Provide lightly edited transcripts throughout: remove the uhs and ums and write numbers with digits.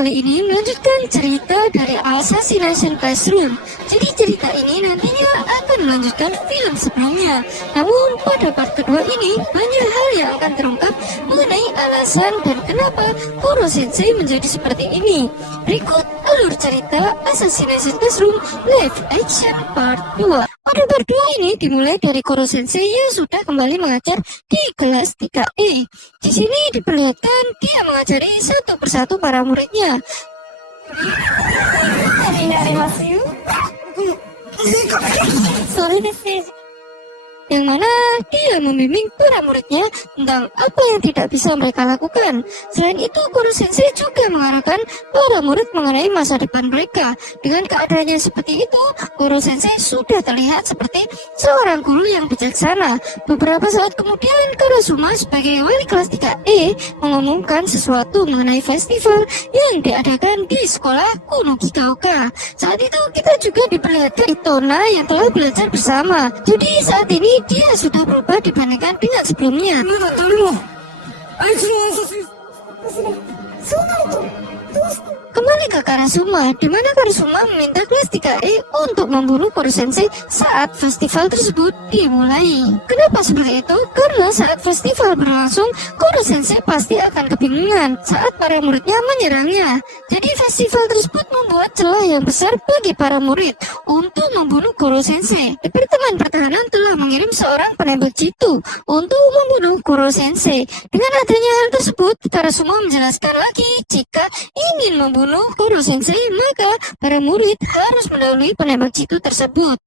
kali ini melanjutkan cerita dari Assassination Classroom. Jadi cerita ini nantinya akan melanjutkan film sebelumnya. Namun pada part kedua ini banyak hal yang akan terungkap mengenai alasan dan kenapa Koro Sensei menjadi seperti ini. Berikut alur cerita Assassination Classroom Live Action Part 2. Pada part 2 ini dimulai dari Koro Sensei yang sudah kembali mengajar di kelas 3E. Di sini diperlihatkan dia mengajari satu persatu para muridnya. Sorry, yang mana dia membimbing para muridnya tentang apa yang tidak bisa mereka lakukan. Selain itu, Koro Sensei juga mengarahkan para murid mengenai masa depan mereka. Dengan keadaannya seperti itu, Koro Sensei sudah terlihat seperti seorang guru yang bijaksana. Beberapa saat kemudian, Karasuma sebagai wali kelas 3E mengumumkan sesuatu mengenai festival yang diadakan di sekolah Kuno Kikaoka. Saat itu kita juga diperlihatkan Itona yang telah belajar bersama. Jadi saat ini dia sudah berubah dibandingkan dengan sebelumnya. Kembali ke Karasuma, di mana Karasuma meminta kelas 3E untuk membunuh Koro Sensei saat festival tersebut dimulai. Kenapa seperti itu? Karena saat festival berlangsung, Koro Sensei pasti akan kebingungan saat para muridnya menyerangnya. Jadi festival tersebut membuat celah yang besar bagi para murid untuk membunuh Koro Sensei. Departemen Pertahanan telah mengirim seorang penembak jitu untuk membunuh Koro Sensei. Dengan adanya hal tersebut, Karasuma menjelaskan lagi jika ingin membunuh Koro Sensei, maka para murid harus mendahului penembak jitu tersebut.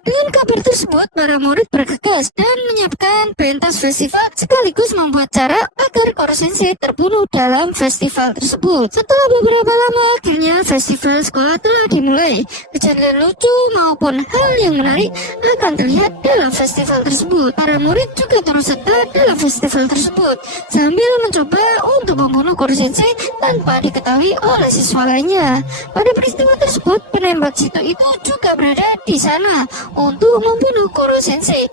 Dengan kabar tersebut, para murid bergegas dan menyiapkan pentas festival sekaligus membuat cara agar Koro Sensei terbunuh dalam festival tersebut. Setelah beberapa lama, akhirnya festival sekolah telah dimulai. Kejadian lucu maupun hal yang menarik akan terlihat dalam festival tersebut. Para murid juga turut serta dalam festival tersebut sambil mencoba untuk membunuh Koro Sensei tanpa diketahui oleh siswa lainnya. Pada peristiwa tersebut, penembak jitu itu juga berada di sana untuk membunuh Koro Sensei.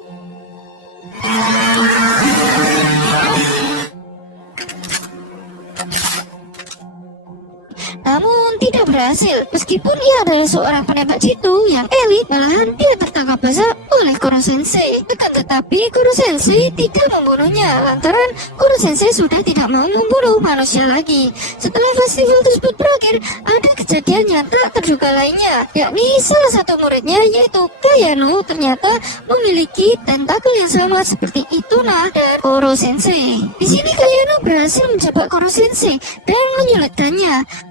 Namun tidak berhasil. Meskipun ia adalah seorang penembak jitu yang elit, malahan dia tertangkap basah oleh Koro Sensei. Akan tetapi Koro Sensei tidak membunuhnya lantaran Koro Sensei sudah tidak mau membunuh manusia lagi. Setelah festival tersebut berakhir, ada kejadian yang tak terduga lainnya, yakni salah satu muridnya yaitu Kayano ternyata memiliki tentakel yang sama seperti Itona dan Koro Sensei. Di sini Kayano berhasil menjebak Koro Sensei dan menyulitkannya.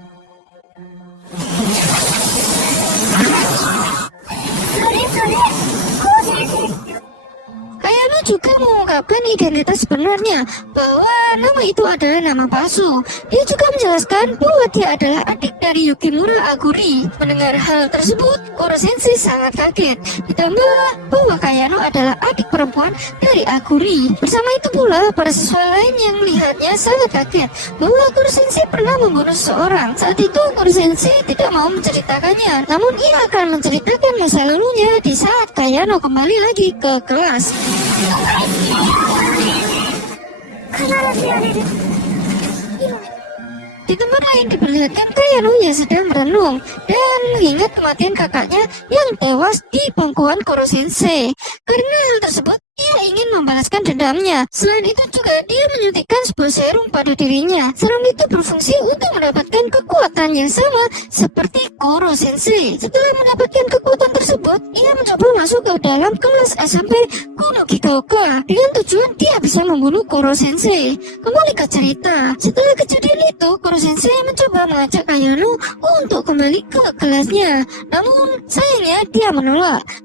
Kayano juga mengungkapkan identitas sebenarnya bahwa nama itu adalah nama palsu. Dia juga menjelaskan bahwa dia adalah adik dari Yukimura Aguri. Mendengar hal tersebut, Koro Sensei sangat kaget. Ditambah bahwa Kayano adalah adik perempuan dari Aguri. Bersama itu pula, para siswa lain yang melihatnya sangat kaget bahwa Koro Sensei pernah membunuh seseorang. Saat itu Koro Sensei tidak mau menceritakannya, namun ia akan menceritakan masa lalunya di saat Kayano kembali lagi ke kelas. Di tempat lain diperlihatkan Kayano yang sedang merenung dan mengingat kematian kakaknya yang tewas di pangkuan Koro Sensei. Karena hal tersebut, ia ingin membalaskan dendamnya. Selain itu juga dia menyuntikkan sebuah serum pada dirinya. Serum itu berfungsi untuk mendapatkan kekuatan yang sama seperti Koro Sensei. Setelah mendapatkan kekuatan tersebut, ia mencoba masuk ke dalam kelas SMP Kuno Kikaoka dengan tujuan dia bisa membunuh Koro Sensei. Kembali ke cerita. Setelah kejadian itu, Koro Sensei mencoba mengajak Kayano untuk kembali ke kelasnya. Namun sayangnya dia menolak.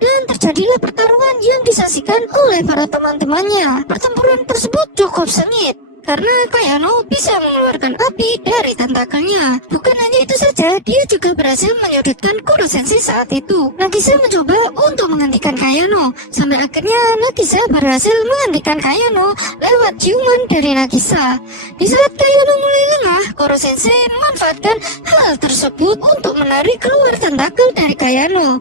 Dan terjadilah pertarungan yang disaksikan oleh para teman-temannya. Pertempuran tersebut cukup sengit. karena Kayano bisa mengeluarkan api dari tentakelnya. Bukan hanya itu saja, dia juga berhasil menyudutkan Kuro Sensei saat itu. Nagisa mencoba untuk menghentikan Kayano, sampai akhirnya Nagisa berhasil menghentikan Kayano lewat ciuman dari Nagisa. Di saat Kayano mulai lengah, Kuro Sensei memanfaatkan hal tersebut untuk menarik keluar tentakel dari Kayano.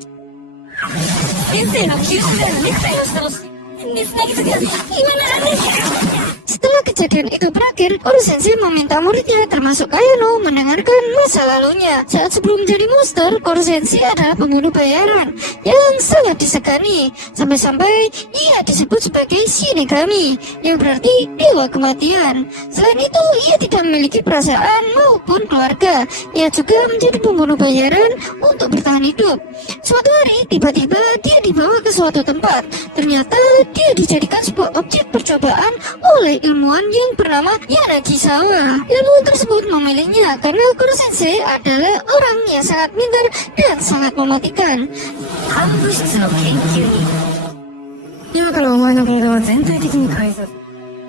Setelah kejadian itu berakhir, Kuro Sensei meminta muridnya termasuk Kayano mendengarkan masa lalunya. Saat sebelum menjadi monster, Kuro Sensei adalah pembunuh bayaran yang sangat disegani. Sampai-sampai ia disebut sebagai Shinigami, yang berarti dewa kematian. Selain itu, ia tidak memiliki perasaan maupun keluarga. Ia juga menjadi pembunuh bayaran untuk bertahan hidup. Suatu hari, tiba-tiba dia dibawa ke suatu tempat. Ternyata dia dijadikan sebuah objek percobaan oleh ilmuwan yang bernama Yanagisawa. Ilmuwan tersebut memilihnya karena Kuro Sensei adalah orang yang sangat pintar dan sangat mematikan.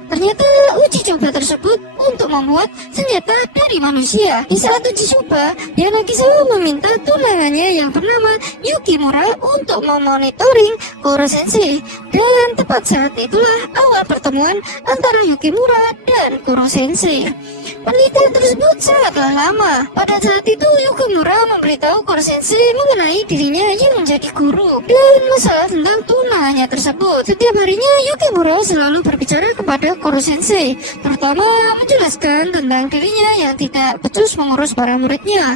Ternyata uji coba tersebut untuk membuat senjata dari manusia. Di saat uji coba, Yanagisawa meminta tunangannya yang bernama Yukimura untuk memonitoring Kuro Sensei. Dan tepat saat itulah awal pertemuan antara Yukimura dan Kuro Sensei. Penelitian tersebut sangatlah lama. Pada saat itu Yukimura memberitahu Kuro Sensei mengenai dirinya yang menjadi guru dan masalah tentang tunangannya tersebut. Setiap harinya Yukimura selalu berbicara kepada Kuro Sensei, terutama menjelaskan tentang dirinya yang tidak becus mengurus para muridnya.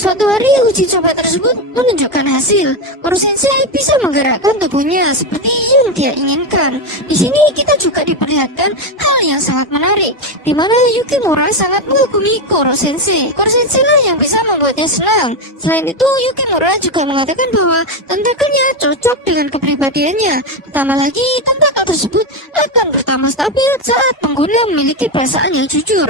Suatu hari uji coba tersebut menunjukkan hasil. Kuro Sensei bisa menggerakkan tubuhnya seperti yang dia inginkan. Di sini kita juga diperlihatkan hal yang sangat menarik, di mana Yukimura sangat mengagumi Kuro Sensei. Kuro Sensei lah yang bisa membuatnya senang. Selain itu, Yukimura juga mengatakan bahwa tentakelnya cocok dengan kepribadiannya. Pertama lagi, tentakel tersebut akan pertama stabil saat pengguna memiliki perasaan yang jujur.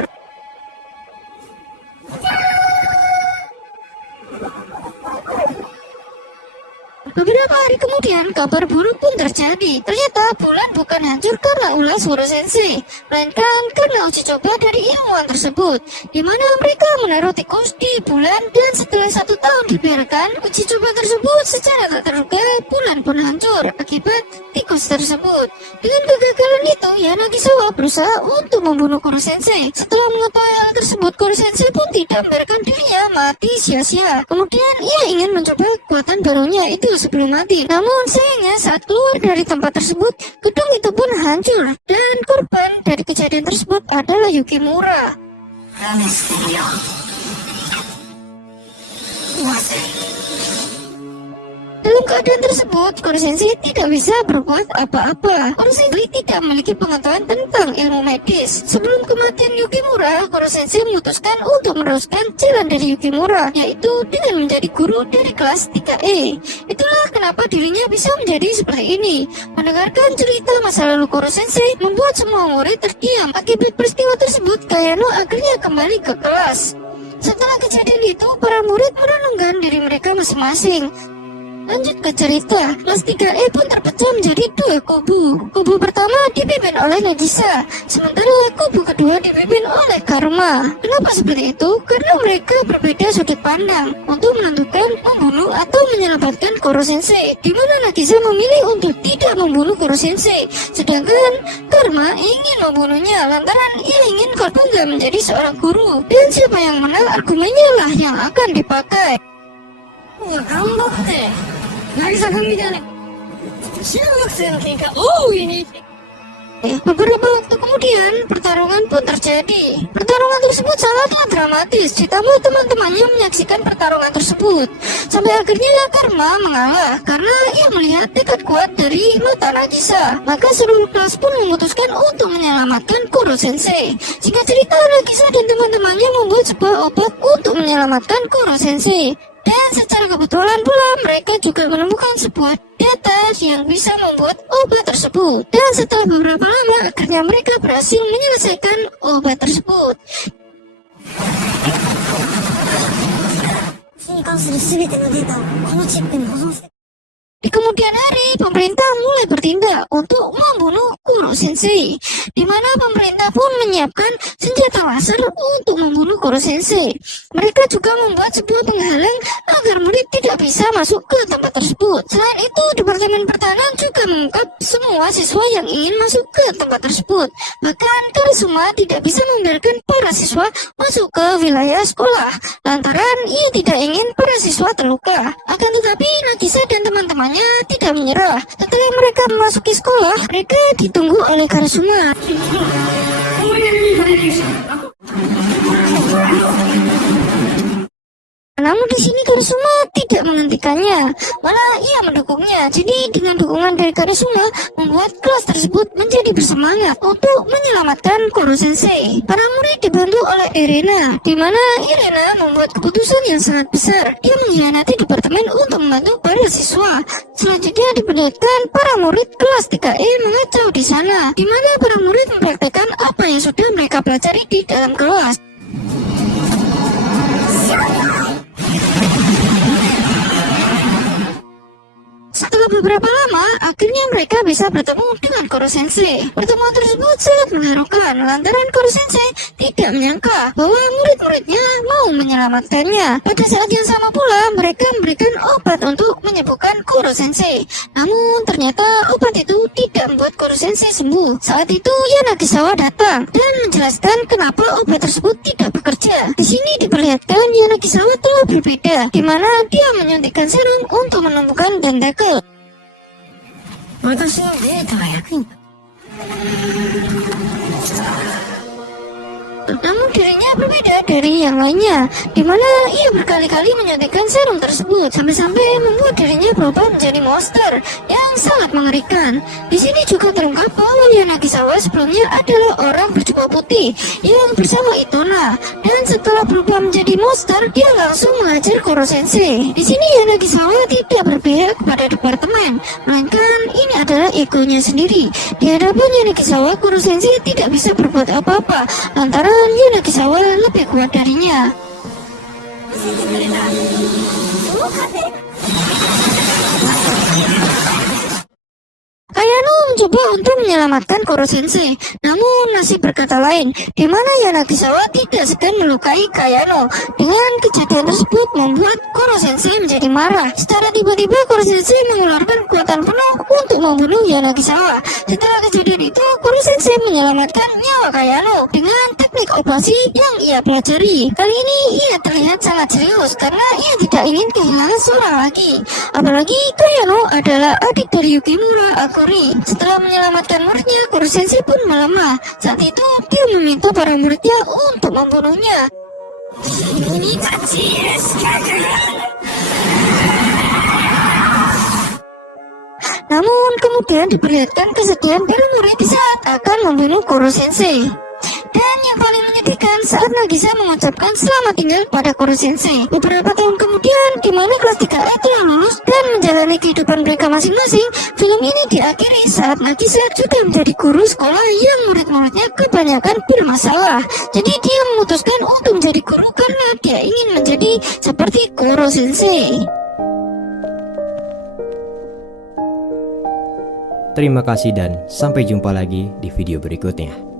Beberapa hari kemudian, kabar buruk pun terjadi. Ternyata bulan bukan hancur karena ulah Kuro Sensei, melainkan karena uji coba dari ilmuwan tersebut, di mana mereka menaruh tikus di bulan dan setelah 1 tahun dibiarkan, uji coba tersebut secara tak terduga bulan pun hancur akibat tikus tersebut. Dengan kegagalan itu, Yanagisawa berusaha untuk membunuh Kuro Sensei. Setelah mengetahui hal tersebut, Kuro Sensei pun tidak membiarkan dirinya mati sia-sia. Kemudian ia ingin mencoba kekuatan barunya itu sebelum mati. Namun sayangnya saat keluar dari tempat tersebut, gedung itu pun hancur dan korban dari kejadian tersebut adalah Yukimura. Dalam keadaan tersebut, Kuro Sensei tidak bisa berbuat apa-apa. Kuro Sensei tidak memiliki pengetahuan tentang ilmu medis. Sebelum kematian Yukimura, Kuro Sensei memutuskan untuk meneruskan jalan dari Yukimura, yaitu dengan menjadi guru dari kelas 3E. Itulah kenapa dirinya bisa menjadi seperti ini. Mendengarkan cerita masa lalu Kuro Sensei membuat semua murid terdiam. Akibat peristiwa tersebut, Kayano akhirnya kembali ke kelas. Setelah kejadian itu, para murid merenungkan diri mereka masing-masing. Lanjut ke cerita, kelas 3E pun terpecah menjadi 2 kubu. Kubu pertama dipimpin oleh Nagisa, sementara kubu kedua dipimpin oleh Karma. Kenapa seperti itu? Karena mereka berbeda sudut pandang untuk menentukan membunuh atau menyelamatkan Kuro Sensei, di mana Nagisa memilih untuk tidak membunuh Kuro Sensei, sedangkan Karma ingin membunuhnya lantaran ia ingin korbannya menjadi seorang guru. Dan siapa yang menang, argumennya lah yang akan dipakai. Beberapa waktu kemudian, pertarungan pun terjadi. Pertarungan tersebut sangatlah dramatis, ditambah teman-temannya menyaksikan pertarungan tersebut. Sampai akhirnya Karma mengalah karena ia melihat tekad kuat dari mata Nagisa. Maka seluruh kelas pun memutuskan untuk menyelamatkan Kuro Sensei. Singkat cerita, Nagisa dan teman-temannya membuat sebuah obat untuk menyelamatkan Kuro Sensei. Dan secara kebetulan pula mereka juga menemukan sebuah data yang bisa membuat obat tersebut. Dan setelah beberapa lama, akhirnya mereka berhasil menyelesaikan obat tersebut. Di kemudian hari, pemerintah mulai bertindak untuk membunuh Kuro Sensei, di mana pemerintah pun menyiapkan senjata laser untuk membunuh Kuro Sensei. Mereka juga membuat sebuah penghalang agar murid tidak bisa masuk ke tempat tersebut. Selain itu, Departemen Pertahanan juga mengungkap semua siswa yang ingin masuk ke tempat tersebut. Bahkan Kurosuma tidak bisa membiarkan para siswa masuk ke wilayah sekolah, lantaran ia tidak ingin para siswa terluka. Akan tetapi, Nagisa dan teman-temannya tidak menyerah. Setelah mereka memasuki sekolah, mereka ditunggu oleh Kurosuma. Namun di sini Kurosuma tidak menghentikannya, malah ia mendukungnya. Jadi dengan dukungan dari Kurosuma membuat kelas tersebut menjadi bersemangat untuk menyelamatkan Kuro Sensei. Para murid dibantu oleh Irena, di mana Irena membuat keputusan yang sangat besar. Dia mengkhianati departemen untuk membantu para siswa. Selanjutnya diperlihatkan para murid kelas 3E mengacau di sana, di mana para murid mempraktekkan apa yang sudah mereka pelajari di dalam kelas. Setelah beberapa lama, akhirnya mereka bisa bertemu dengan Kuro Sensei. Pertemuan tersebut sangat mengharukan, lantaran Kuro Sensei tidak menyangka bahwa murid-muridnya mau menyelamatkannya. Pada saat yang sama pula, mereka memberikan obat untuk menyembuhkan Kuro Sensei. Namun ternyata obat itu tidak membuat Kuro Sensei sembuh. Saat itu Yanagisawa datang dan menjelaskan kenapa obat tersebut tidak bekerja. Di sini diperlihatkan Yanagisawa telah berbeda, di mana dia menyuntikkan serum untuk menumbuhkan tentakel. Namun dirinya berbeda dari yang lainnya, di mana ia berkali-kali menyuntikkan serum tersebut sampai-sampai membuat dirinya berubah menjadi monster yang sangat mengerikan. Di sini juga terungkap bahwa Yanagisawa sebelumnya adalah orang berjubah putih yang bersama Itona, dan setelah berubah menjadi monster, dia langsung mengajar Kuro Sensei. Di sini Yanagisawa tidak berpihak kepada departemen, melainkan ini adalah egonya sendiri. Di hadapan Yanagisawa, Kuro Sensei tidak bisa berbuat apa-apa, lantaran Yanagisawa lebih kuat darinya. Kayano mencoba untuk menyelamatkan Kuro Sensei, namun nasib berkata lain, di mana Yanagisawa tidak segan melukai Kayano. Dengan kejadian tersebut membuat Kuro Sensei menjadi marah. Secara tiba-tiba Kuro Sensei mengeluarkan kekuatan penuh untuk membunuh Yanagisawa. Setelah kejadian itu, Kuro Sensei menyelamatkan nyawa Kayano dengan teknik operasi yang ia pelajari. Kali ini ia terlihat sangat serius karena ia tidak ingin kehilangan seorang lagi. Apalagi Kayano adalah adik dari Yukimura Akuri. Setelah menyelamatkan muridnya, Kuro Sensei pun melemah. Saat itu dia meminta para muridnya untuk membunuhnya. Namun kemudian diperlihatkan kesedihan para murid di saat akan membunuh Kuro Sensei. Dan yang paling menyedihkan saat Nagisa mengucapkan selamat tinggal pada Kuro Sensei. Beberapa tahun kemudian, di mana kelas 3E telah lulus dan menjalani kehidupan mereka masing-masing, film ini diakhiri saat Nagisa sudah menjadi guru sekolah yang murid-muridnya kebanyakan bermasalah. Jadi dia memutuskan untuk menjadi guru karena dia ingin menjadi seperti Kuro Sensei. Terima kasih dan sampai jumpa lagi di video berikutnya.